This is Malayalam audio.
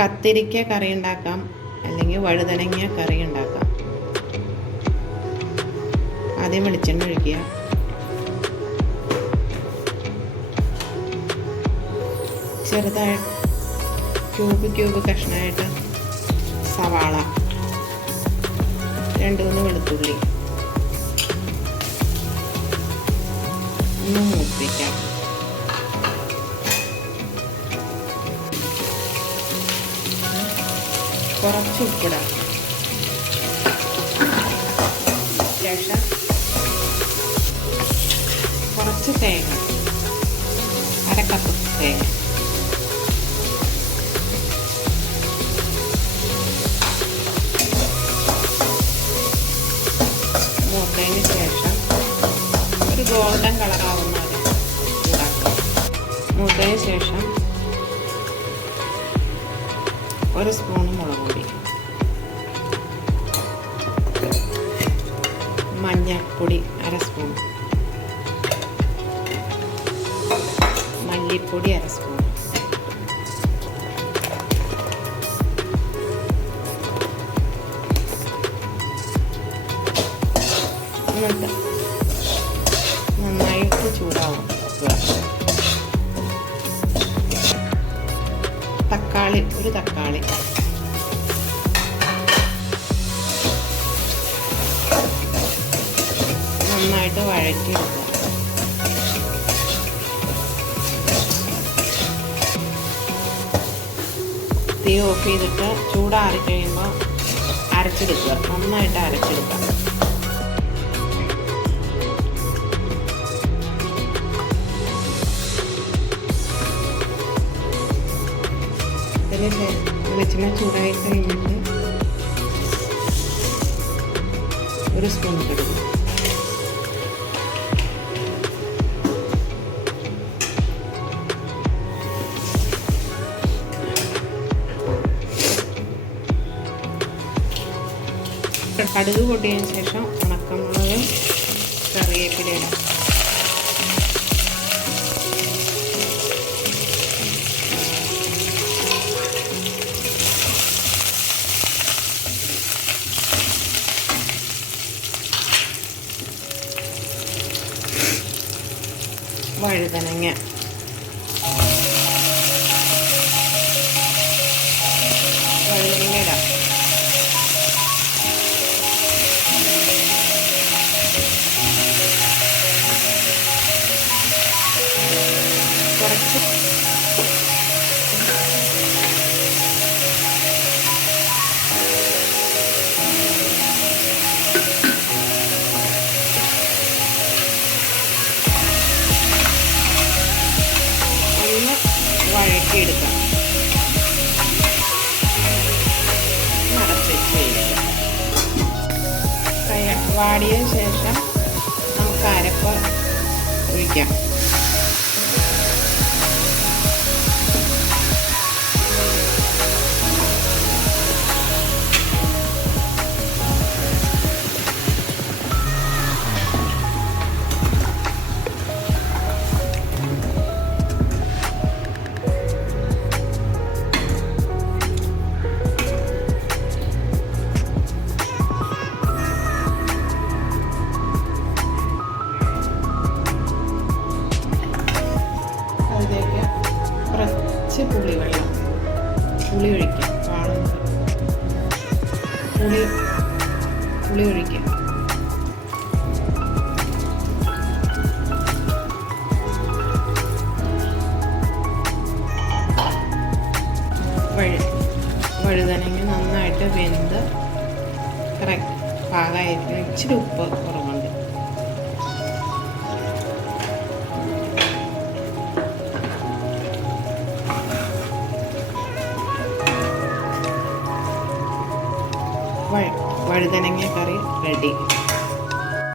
കത്തിരിക്ക കറി ഉണ്ടാക്കാം അല്ലെങ്കിൽ വഴുതനങ്ങ കറി ഉണ്ടാക്കാം. ആദ്യം വെളിച്ചെണ്ണ ഒഴിക്കുക. ചെറുതായി ക്യൂബ് ക്യൂബ് കഷ്ണമായിട്ട് സവാള. രണ്ട് മൂന്ന് വെളുത്തുള്ളി. ഒന്ന് മൂപ്പിക്കാം. കുറച്ച് ഉപ്പിടാം ശേഷം കുറച്ച് തേങ്ങ. അര കപ്പ് തേങ്ങ. മൂത്തതിന് ശേഷം ഒരു ഗോൾഡൻ കളറാവുന്ന മൂത്തതിന് ശേഷം ഒരു സ്പൂൺ മുളക് പൊടി. മഞ്ഞൾപ്പൊടി അര സ്പൂൺ. മല്ലിപ്പൊടി അര സ്പൂൺ. എന്നിട്ട് തക്കാളി ഒരു തക്കാളി. നന്നായിട്ട് വഴറ്റിയെടുക്കുക. തീ ഓഫ് ചെയ്തിട്ട് ചൂടാറി കഴിയുമ്പോൾ അരച്ചെടുക്കുക. നന്നായിട്ട് അരച്ചെടുക്കുക. വെളിച്ചെണ്ണ ചൂടായി കഴിഞ്ഞിട്ട് ഒരു സ്പൂൺ ഇടും കടുക് പൊട്ടിയതിന് ശേഷം ഉണക്കമുളകും കറിവേപ്പിലയിടാം വഴുതനങ്ങ വഴറ്റിയെടുക്കാം അടച്ച് വെച്ച് വാടിയതിന് ശേഷം നമുക്ക് അരപ്പ് ഒഴിക്കാം. പുളിവെള്ളം. പുളി ഒഴിക്കാം. വാളം പുളി പുളി ഒഴിക്കാം. വഴു വഴുതനങ്ങ നന്നായിട്ട് വെന്ത് കറക്റ്റ് പാകമായിരിക്കും ഇച്ചിരി ഉപ്പ് കുറവുണ്ട്. വഴുതനങ്ങ കറി റെഡി